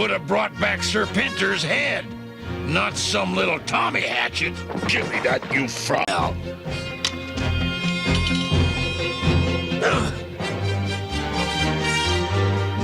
would have brought back Sir Pinter's head, not some little Tommy hatchet. Give me that, you frog.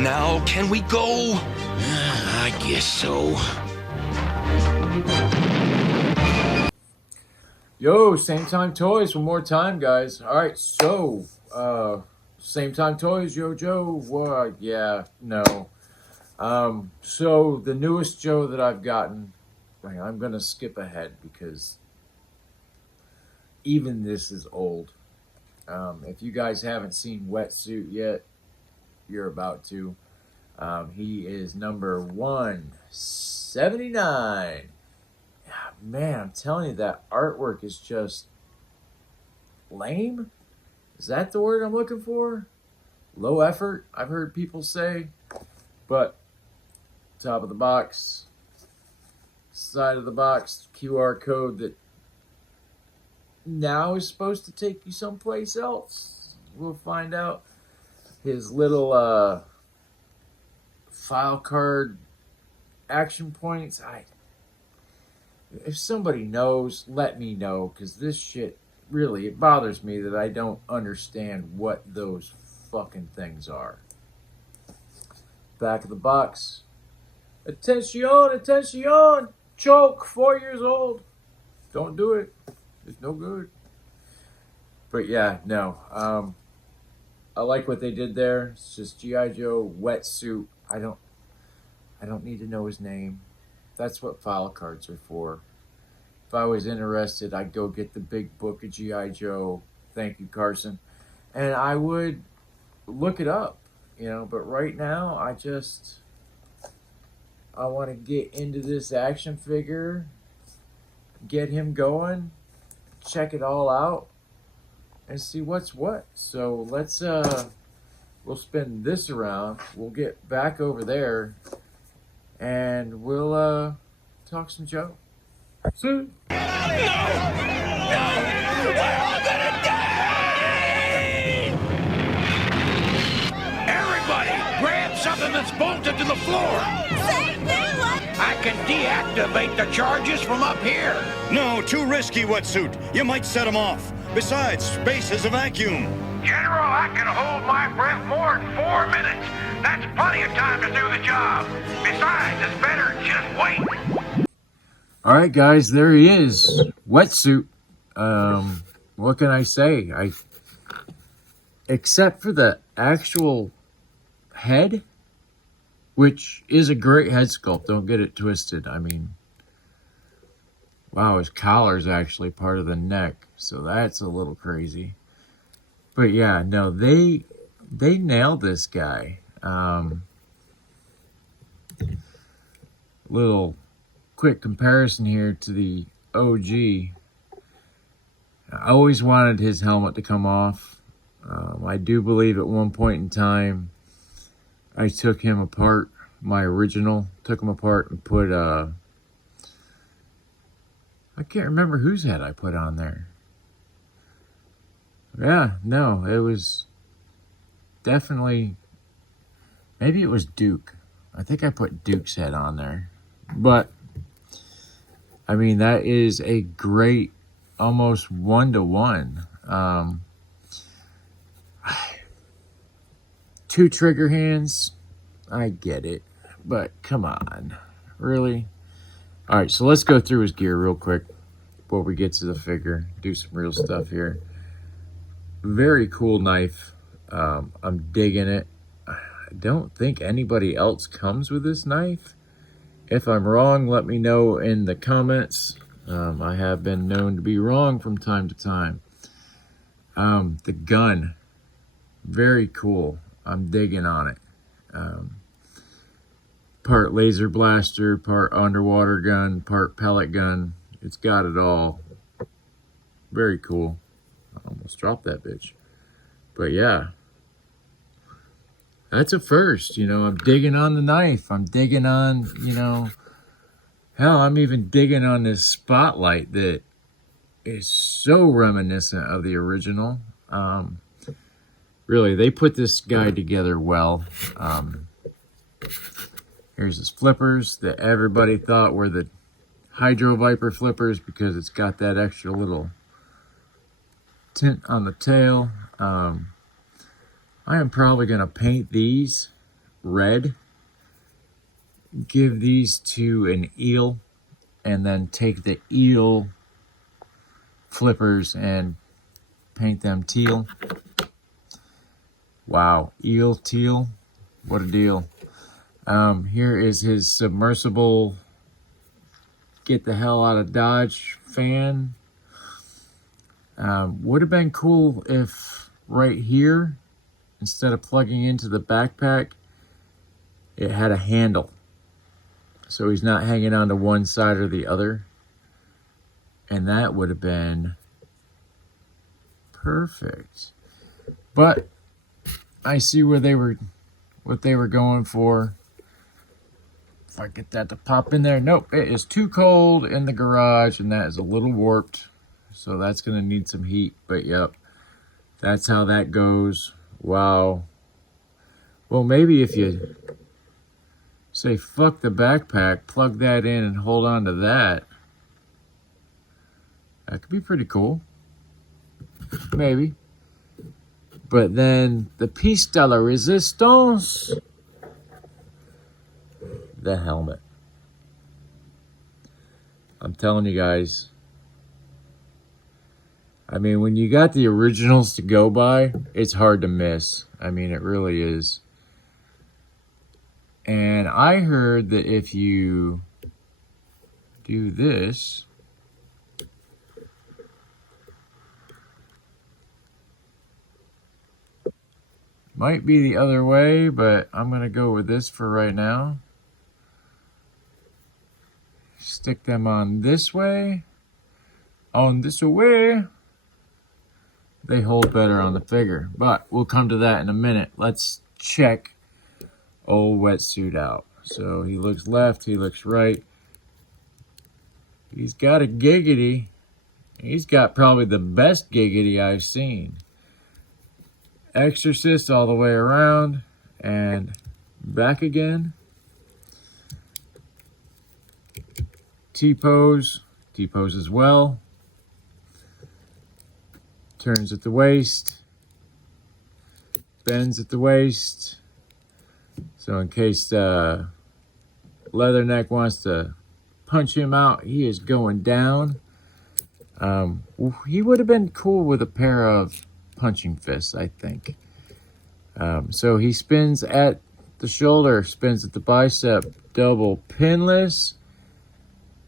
Now, can we go? I guess so. Yo, Same Time Toys one more time, guys. All right, so Same Time Toys, Yo Joe. Yeah, no. So the newest Joe that I've gotten, I'm gonna skip ahead because even this is old. If you guys haven't seen Wetsuit yet, you're about to. He is number 179. Man, I'm telling you, that artwork is just lame. Is that the word I'm looking for? Low effort, I've heard people say. But top of the box, side of the box, QR code that now is supposed to take you someplace else. We'll find out. His little file card action points. If somebody knows, let me know, because this shit really, it bothers me that I don't understand what those fucking things are. Back of the box. Attention, attention. Choke, 4 years old. Don't do it. It's no good. But yeah, no. I like what they did there. It's just G.I. Joe Wetsuit. I don't need to know his name. That's what file cards are for. If I was interested, I'd go get the big book of G.I. Joe. Thank you, Carson. And I would look it up, but right now I want to get into this action figure, get him going, check it all out, and see what's what. So let's, we'll spin this around. We'll get back over there, and we'll talk some Joe. See? No! We're all gonna die! Everybody, grab something that's bolted to the floor. I can deactivate the charges from up here. No, too risky, Wetsuit. You might set them off. Besides, space is a vacuum. General, I can hold my breath more than 4 minutes. That's plenty of time to do the job. Besides, it's better just wait. All right, guys, there he is, Wetsuit. What can I say? Except for the actual head, which is a great head sculpt. Don't get it twisted. I mean, wow, his collar is actually part of the neck, so that's a little crazy. But yeah, no, they nailed this guy. Little quick comparison here to the OG. I always wanted his helmet to come off. I do believe at one point in time I took him apart, my original, took him apart and put I can't remember whose head I put on there. Yeah, no, it was definitely, maybe it was Duke. I think I put Duke's head on there. But I mean, that is a great, almost 1-to-1. 2 trigger hands, I get it, but come on, really? All right, so let's go through his gear real quick before we get to the figure, do some real stuff here. Very cool knife. I'm digging it. I don't think anybody else comes with this knife. If I'm wrong, let me know in the comments. I have been known to be wrong from time to time. The gun, very cool. I'm digging on it. Part laser blaster, part underwater gun, part pellet gun. It's got it all. Very cool. I almost dropped that bitch. But yeah, that's a first. I'm digging on the knife. I'm digging on, hell, I'm even digging on this spotlight that is so reminiscent of the original. Really, they put this guy together well. Here's his flippers that everybody thought were the Hydro Viper flippers because it's got that extra little tint on the tail. I am probably going to paint these red, give these to an eel, and then take the eel flippers and paint them teal. Wow, eel teal, what a deal. Here is his submersible get the hell out of Dodge fan. Would have been cool if right here, instead of plugging into the backpack, it had a handle. So he's not hanging on to one side or the other. And that would have been perfect. But I see where they were, what they were going for. If I get that to pop in there. Nope, it is too cold in the garage, and that is a little warped. So that's going to need some heat. But yep, that's how that goes. Wow. Well, maybe if you say fuck the backpack, plug that in and hold on to that. That could be pretty cool. Maybe. But then the piece de la resistance, the helmet. I'm telling you guys. I mean, when you got the originals to go by, it's hard to miss. I mean, it really is. And I heard that if you do this, might be the other way, but I'm going to go with this for right now. Stick them on this way. On this way. They hold better on the figure. But we'll come to that in a minute. Let's check old wetsuit out. So he looks left, he looks right. He's got a giggity. He's got probably the best giggity I've seen. Exorcist all the way around and back again. T-pose. T-pose as well. Turns at the waist. Bends at the waist. So in case Leatherneck wants to punch him out, he is going down. He would have been cool with a pair of punching fists, I think. So he spins at the shoulder, spins at the bicep, double pinless,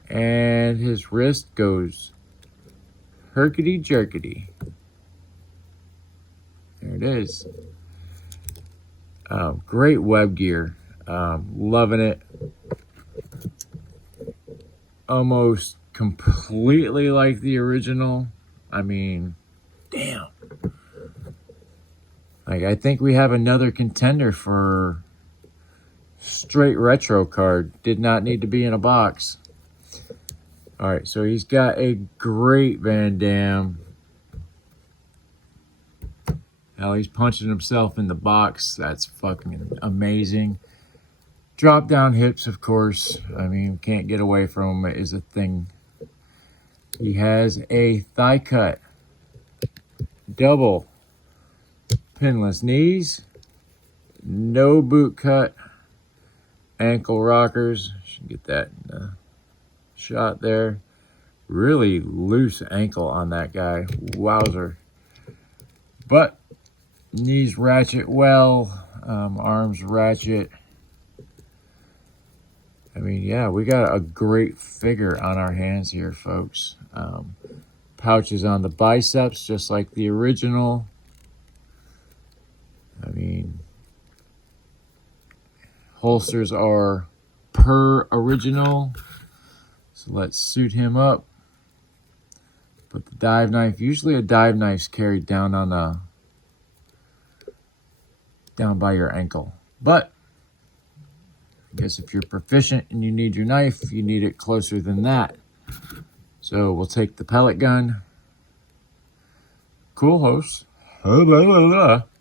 and his wrist goes herkity jerkity. There it is. Great web gear. Loving it. Almost completely like the original. I mean, damn. Like, I think we have another contender for straight retro card. Did not need to be in a box. Alright, so he's got a great Van Damme. Hell, he's punching himself in the box. That's fucking amazing. Drop down hips, of course. I mean, can't get away from them. It is a thing. He has a thigh cut. Double pinless knees. No boot cut. Ankle rockers. Should get that in the shot there. Really loose ankle on that guy. Wowzer. But knees ratchet well. Arms ratchet. I mean, yeah, we got a great figure on our hands here, folks. Pouches on the biceps, just like the original. I mean, holsters are per original. So let's suit him up. Put the dive knife. Usually a dive knife's carried down on down by your ankle. But I guess if you're proficient and you need your knife, you need it closer than that. So we'll take the pellet gun. Cool host.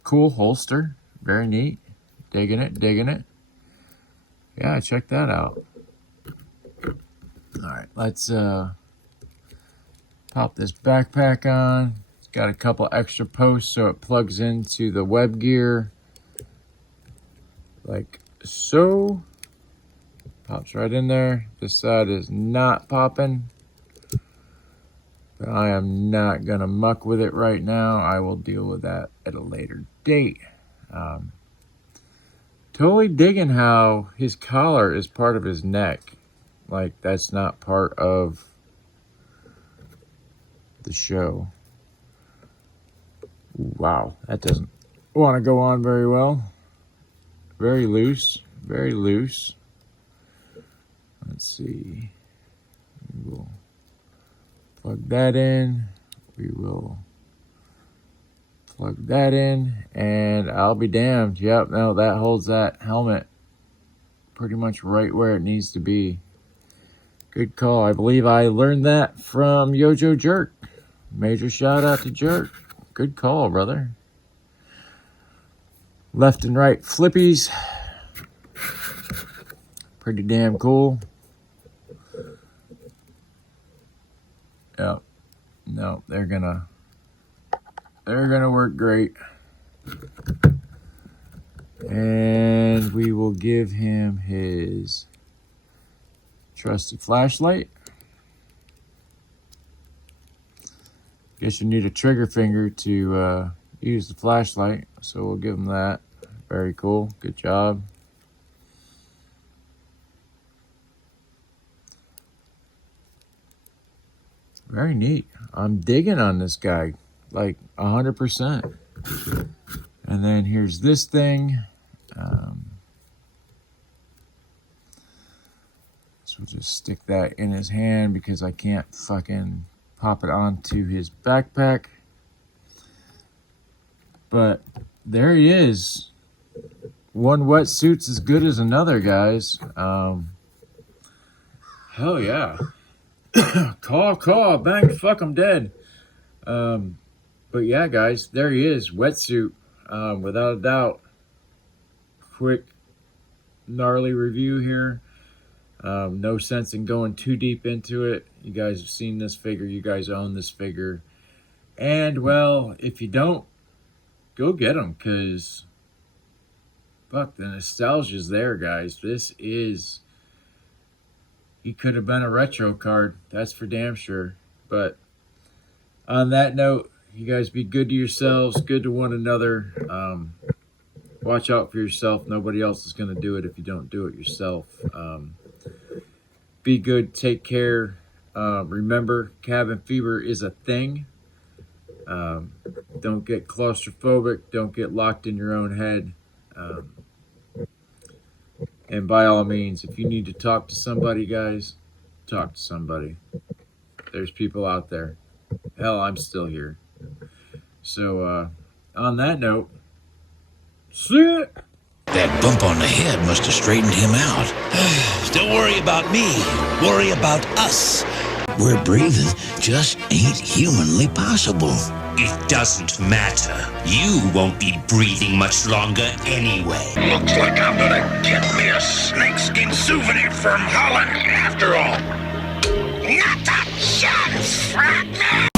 Cool holster. Very neat. Digging it, digging it. Yeah, check that out. Alright, let's pop this backpack on. It's got a couple extra posts so it plugs into the web gear. Like so. Pops right in there. This side is not popping. But I am not going to muck with it right now. I will deal with that at a later date. Totally digging how his collar is part of his neck. Like, that's not part of the show. Wow, that doesn't want to go on very well. Very loose, very loose. Let's see. We will plug that in. We will plug that in, and I'll be damned. Yep, no, that holds that helmet pretty much right where it needs to be. Good call. I believe I learned that from Yojo Jerk. Major shout out to Jerk. Good call, brother. Left and right flippies. Pretty damn cool. Yep. No, they're gonna work great. And we will give him his trusty flashlight. Guess you need a trigger finger to use the flashlight, so we'll give him that. Very cool. Good job. Very neat. I'm digging on this guy, like 100%. And then here's this thing. So we'll just stick that in his hand because I can't fucking pop it onto his backpack. But there he is. One wetsuit's as good as another, guys. Hell yeah. Call, bang, fuck, I'm dead. But yeah, guys, there he is, wetsuit, without a doubt. Quick, gnarly review here. No sense in going too deep into it. You guys have seen this figure, you guys own this figure. And, well, if you don't, go get them, because, fuck, the nostalgia's there, guys. This is... He could have been a retro card, that's for damn sure. But on that note, you guys be good to yourselves, good to one another. Watch out for yourself. Nobody else is going to do it if you don't do it yourself. Be good, take care. Remember, cabin fever is a thing. Don't get claustrophobic. Don't get locked in your own head. And by all means, if you need to talk to somebody, guys, talk to somebody. There's people out there. Hell, I'm still here. So, on that note, see ya! That bump on the head must have straightened him out. Don't worry about me. Worry about us. We're breathing just ain't humanly possible. It doesn't matter. You won't be breathing much longer anyway. Looks like I'm gonna get me a snakeskin souvenir from Holland after all. Not a chance, Frogman!